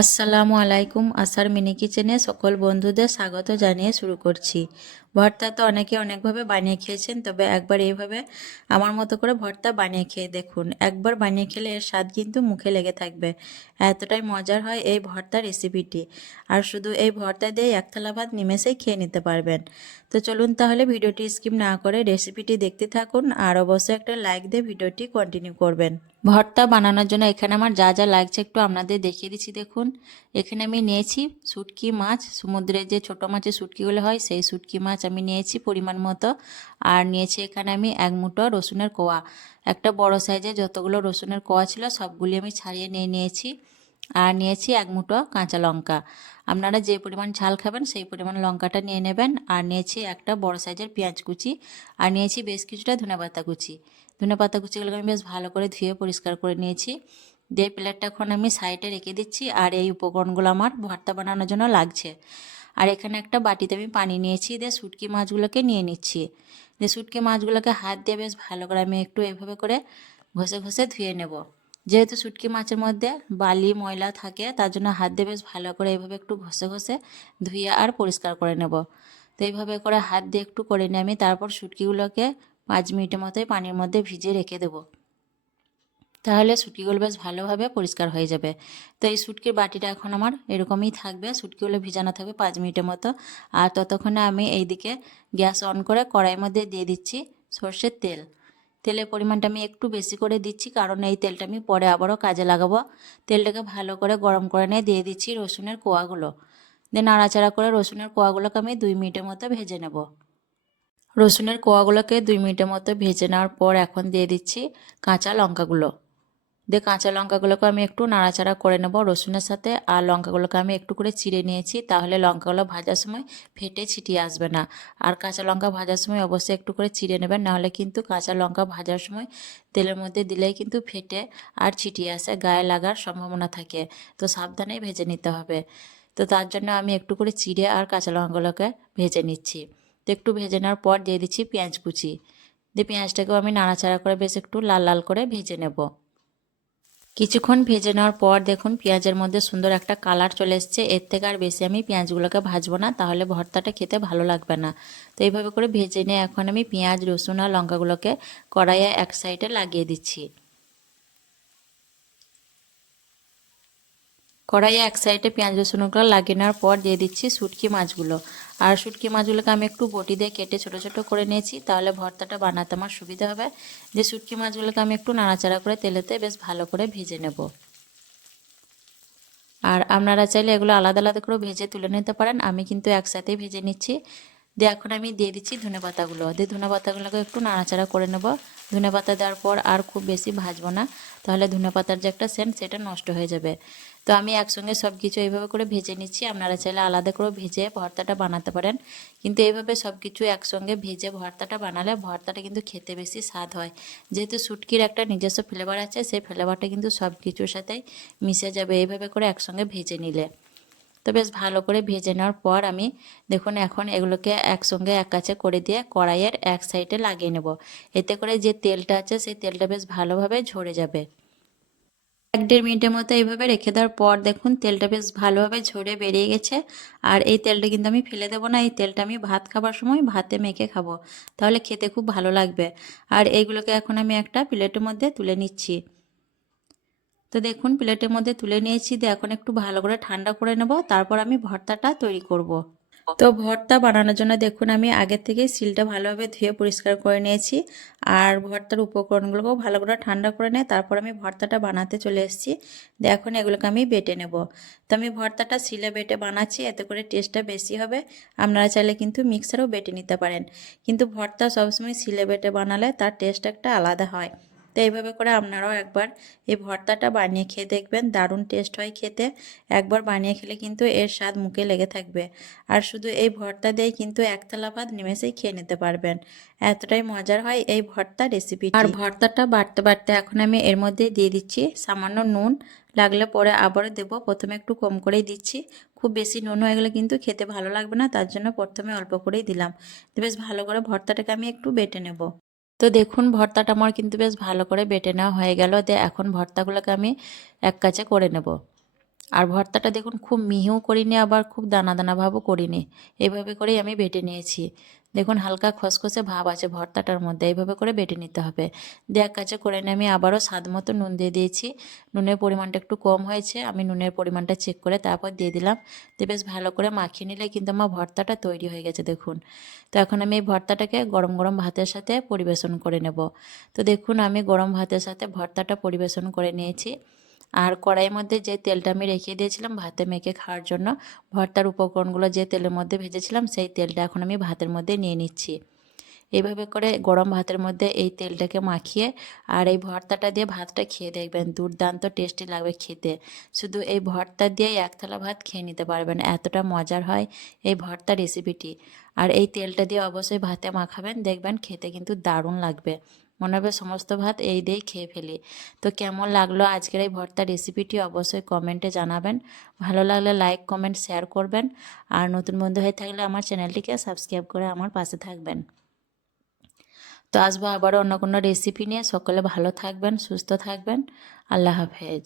আসসালামু আলাইকুম, আসার মিনি কিচেনে সকল বন্ধুদের স্বাগত জানিয়ে শুরু করছি। ভর্তা তো অনেকে অনেকভাবে বানিয়ে খেয়েছেন, তবে একবার এইভাবে আমার মতো করে ভর্তা বানিয়ে খেয়ে দেখুন। একবার বানিয়ে খেলে এর স্বাদ কিন্তু মুখে লেগে থাকবে। এতটাই মজার হয় এই ভর্তা রেসিপিটি। আর শুধু এই ভর্তা দিয়ে এক থালা ভাত নিমেষেই খেয়ে নিতে পারবেন। তো চলুন তাহলে ভিডিওটি স্কিপ না করে রেসিপিটি দেখতে থাকুন আর অবশ্যই একটা লাইক দিয়ে ভিডিওটি কন্টিনিউ করবেন। ভর্তা বানানোর জন্য এখানে আমার যা যা লাগছে একটু আপনাদের দেখিয়ে দিচ্ছি, দেখুন। এখানে আমি নিয়েছি শুটকি মাছ সমুদ্রের যে ছোটো মাছের শুটকিগুলো হয়, সেই শুটকি মাছ আমি নিয়েছি পরিমাণ মতো। আর নিয়েছি এখানে আমি এক মুঠো রসুনের কোয়া। একটা বড় সাইজে যতগুলো রসুনের কোয়া ছিল, সবগুলি আমি ছাড়িয়ে নিয়ে নিয়েছি। আর নিয়েছি এক মুঠো কাঁচা লঙ্কা। আপনারা যে পরিমাণ ঝাল খাবেন, সেই পরিমাণ লঙ্কাটা নিয়ে নেবেন। আর নিয়েছি একটা বড় সাইজের পেঁয়াজ কুচি। আর নিয়েছি বেশ কিছুটা ধনেপাতা কুচি। ধনেপাতা কুচিগুলোকে আমি বেশ ভালো করে ধুয়ে পরিষ্কার করে নিয়েছি। দিয়ে প্লেটটা এখন আমি সাইডে রেখে দিচ্ছি আর এই উপকরণগুলো আমার ভর্তা বানানোর জন্য লাগছে। আর এখানে একটা বাটিতে আমি পানি নিয়েছি, দিয়ে শুটকি মাছগুলোকে নিয়ে নিচ্ছি। দিয়ে শুটকি মাছগুলোকে হাত দিয়ে বেশ ভালো করে আমি একটু এভাবে করে ঘষে ঘষে ধুয়ে নেব। যেহেতু শুটকি মাছের মধ্যে বালি, ময়লা থাকে, তার জন্য হাত দিয়ে বেশ ভালো করে এইভাবে একটু ঘষে ঘষে ধুয়ে আর পরিষ্কার করে নেব। তো এইভাবে করে হাত দিয়ে একটু করে নিয়ে আমি তারপর শুটকিগুলোকে পাঁচ মিনিটের মতোই পানির মধ্যে ভিজিয়ে রেখে দেবো। তাহলে শুটকিগুলো বেশ ভালোভাবে পরিষ্কার হয়ে যাবে। তো এই শুটকির বাটিটা এখন আমার এরকমই থাকবে, শুটকিগুলো ভিজানো থাকবে পাঁচ মিনিটের মতো। আর ততক্ষণে আমি এইদিকে গ্যাস অন করে কড়াইয়ের মধ্যে দিয়ে দিচ্ছি সর্ষের তেল। তেলের পরিমাণটা আমি একটু বেশি করে দিচ্ছি, কারণ এই তেলটা আমি পরে আবারও কাজে লাগাবো। তেলটাকে ভালো করে গরম করে নিয়ে দিয়ে দিচ্ছি রসুনের কোয়াগুলো। দিয়ে নাড়াচাড়া করে রসুনের কোয়াগুলোকে আমি দুই মিনিটের মতো ভেজে নেব। রসুনের কোয়াগুলোকে দুই মিনিটের মতো ভেজে নেওয়ার পর এখন দিয়ে দিচ্ছি কাঁচা লঙ্কাগুলো। দিয়ে কাঁচা লঙ্কাগুলোকে আমি একটু নাড়াচাড়া করে নেব রসুনের সাথে আর লঙ্কাগুলোকে আমি একটু করে চিড়ে নিয়েছি তাহলে লঙ্কাগুলো ভাজার সময় ফেটে ছিটিয়ে আসবে না। আর কাঁচা লঙ্কা ভাজার সময় অবশ্যই একটু করে চিড়ে নেবেন, নাহলে কিন্তু কাঁচা লঙ্কা ভাজার সময় তেলের মধ্যে দিলেই কিন্তু ফেটে আর ছিটিয়ে আসে, গায়ে লাগার সম্ভাবনা থাকে। তো সাবধানেই ভেজে নিতে হবে। তো তার জন্য আমি একটু করে চিড়ে আর কাঁচা লঙ্কাগুলোকে ভেজে নিচ্ছি। তো একটু ভেজে নেওয়ার পর দিয়ে দিচ্ছি পেঁয়াজ কুচি। দিয়ে পেঁয়াজটাকেও আমি নাড়াচাড়া করে বেশ একটু লাল লাল করে ভেজে নেব। কিছুক্ষণ ভেজে নেওয়ার পর দেখুন পেঁয়াজের মধ্যে সুন্দর একটা কালার চলে এসছে। এর থেকে আর বেশি আমি পেঁয়াজগুলোকে ভাজবো না, তাহলে ভর্তাটা খেতে ভালো লাগবে না। তো এইভাবে করে ভেজে নিয়ে এখন আমি পেঁয়াজ, রসুন আর লঙ্কাগুলোকে কড়াইয়ে এক সাইডে লাগিয়ে দিচ্ছি। কড়াইয়ে এক সাইডে পেঁয়াজ, রসুনগুলো লাগিয়ে নেওয়ার পর দিয়ে দিচ্ছি শুটকি মাছগুলো। আর শুটকি মাছগুলোকে আমি একটু বটি দিয়ে কেটে ছোট ছোট করে নিয়েছি, তাহলে ভর্তাটা বানাতে আমার সুবিধা হবে। যে শুটকি মাছগুলোকে আমি একটু নাড়াচাড়া করে তেলেতে বেশ ভালো করে ভেজে নেব। আর আপনারা চাইলে এগুলো আলাদা আলাদা করে ভেজে তুলে নিতে পারেন, আমি কিন্তু একসাথেই ভেজে নিচ্ছি। দিয়ে এখন আমি দিয়ে দিচ্ছি ধনে পাতাগুলো, দিয়ে ধনে পাতাগুলোকে একটু নাড়াচাড়া করে নেব। ধনে পাতা দেওয়ার পর আর খুব বেশি ভাজবো না, তাহলে ধনে পাতার যে একটা সেন্ট সেটা নষ্ট হয়ে যাবে। তো আমি একসঙ্গে সব কিছু এইভাবে করে ভেজে নিচ্ছি। আপনারা চাইলে আলাদা করে ভেজে ভর্তাটা বানাতে পারেন। কিন্তু এইভাবে সব কিছু একসঙ্গে ভেজে ভর্তাটা বানালে ভর্তাটা কিন্তু খেতে বেশি স্বাদ হয়। যেহেতু শুটকির একটা নিজস্ব ফ্লেভার আছে, সেই ফ্লেভারটা কিন্তু সব কিছুর সাথেই মিশে যাবে এইভাবে করে একসঙ্গে ভেজে নিলে। তো বেশ ভালো করে ভেজে নেওয়ার পর আমি দেখুন এখন এগুলোকে একসঙ্গে এক কাছে করে দিয়ে কড়াইয়ের এক সাইডে লাগিয়ে নেব। এতে করে যে তেলটা আছে, সেই তেলটা বেশ ভালোভাবে ঝরে যাবে। এক দেড় মিনিটের মতো এইভাবে রেখে দেওয়ার পর দেখুন, তেলটা বেশ ভালোভাবে ঝরে বেরিয়ে গেছে। আর এই তেলটা কিন্তু আমি ফেলে দেবো না, এই তেলটা আমি ভাত খাবার সময় ভাতে মেখে খাব। তাহলে খেতে খুব ভালো লাগবে। আর এইগুলোকে এখন আমি একটা প্লেটের মধ্যে তুলে নিচ্ছি। তো দেখুন, প্লেটের মধ্যে তুলে নিয়েছি। দিয়ে এখন একটু ভালো করে ঠান্ডা করে নেব। তারপর আমি ভর্তাটা তৈরি করব। তো ভর্তা বানানোর জন্য দেখুন, আমি আগের থেকে সিলটা ভালোভাবে ধুয়ে পরিষ্কার করে নিয়েছি। আর ভর্তার উপকরণগুলোকেও ভালো করে ঠান্ডা করে নিয়ে তারপর আমি ভর্তাটা বানাতে চলে এসেছি। এখন এগুলোকে আমি বেটে নেব। তো আমি ভর্তাটা সিলে বেটে বানাচ্ছি, এতে করে টেস্টটা বেশি হবে। আপনারা চাইলে কিন্তু মিক্সারেও বেটে নিতে পারেন। কিন্তু ভর্তা সবসময় সিলে বেটে বানালে তার টেস্ট একটা আলাদা হয়। তো এইভাবে করে আপনারাও একবার এই ভর্তাটা বানিয়ে খেয়ে দেখবেন, দারুণ টেস্ট হয় খেতে। একবার বানিয়ে খেলে কিন্তু এর স্বাদ মুখে লেগে থাকবে। আর শুধু এই ভর্তা দিয়েই কিন্তু একতলা ভাত নিমেষেই খেয়ে নিতে পারবেন। এতটাই মজার হয় এই ভর্তা রেসিপি আর ভর্তাটা বাড়তে বাড়তে এখন আমি এর মধ্যে দিয়ে দিচ্ছি সামান্য নুন। লাগলে পরে আবারও দেবো। প্রথমে একটু কম করেই দিচ্ছি। খুব বেশি নুন হয়ে গেলে কিন্তু খেতে ভালো লাগবে না। তার জন্য প্রথমে অল্প করেই দিলাম। বেশ ভালো করে ভর্তাটাকে আমি একটু বেটে নেব। তো দেখুন, ভর্তাটা আমার কিন্তু বেশ ভালো করে বেটে নেওয়া হয়ে গেল। দিয়ে এখন ভর্তাগুলোকে আমি এক কাছে করে নেব। আর ভর্তাটা দেখুন খুব মিহিও করিনি, আবার খুব দানা দানা ভাবও করিনি। এইভাবে করেই আমি বেটে নিয়েছি। দেখুন হালকা খসখসে ভাব আছে ভর্তাটার মধ্যে, এইভাবে করে বেটে নিতে হবে। দেখ কাছে করে নিয়ে আমি আবারও স্বাদ মতো নুন দিয়ে দিয়েছি। নুনের পরিমাণটা একটু কম হয়েছে, আমি নুনের পরিমাণটা চেক করে তারপর দিয়ে দিলাম। দিয়ে বেশ ভালো করে মাখিয়ে নিলে কিন্তু আমার ভর্তাটা তৈরি হয়ে গেছে দেখুন। তো এখন আমি এই ভর্তাটাকে গরম গরম ভাতের সাথে পরিবেশন করে নেব। তো দেখুন আমি গরম ভাতের সাথে ভর্তাটা পরিবেশন করে নিয়েছি। আর কড়াইয়ের মধ্যে যে তেলটা আমি রেখে দিয়েছিলাম ভাতে মেখে খাওয়ার জন্য, ভর্তার উপকরণগুলো যে তেলের মধ্যে ভেজেছিলাম, সেই তেলটা এখন আমি ভাতের মধ্যে নিয়ে নিচ্ছি। এইভাবে করে গরম ভাতের মধ্যে এই তেলটাকে মাখিয়ে আর এই ভর্তাটা দিয়ে ভাতটা খেয়ে দেখবেন, দুর্দান্ত টেস্টি লাগবে খেতে। শুধু এই ভর্তা দিয়েই এক থালা ভাত খেয়ে নিতে পারবেন, এতটা মজার হয় এই ভর্তা রেসিপিটি। আর এই তেলটা দিয়ে অবশ্যই ভাতে মাখাবেন, দেখবেন খেতে কিন্তু দারুণ লাগবে। মনে হবে সমস্ত ভাত এই দিয়েই খেয়ে ফেলি। তো কেমন লাগল আজকের এই ভর্তা রেসিপিটি অবশ্যই কমেন্টে জানাবেন। ভালো লাগলে লাইক কমেন্ট শেয়ার করবেন। আর নতুন বন্ধু হয়ে থাকলে আমার চ্যানেলটিকে সাবস্ক্রাইব করে আমার পাশে থাকবেন। তো আসব আবারও অন্য কোনো রেসিপি নিয়ে। সকলে ভালো থাকবেন, সুস্থ থাকবেন। আল্লাহ হাফেজ।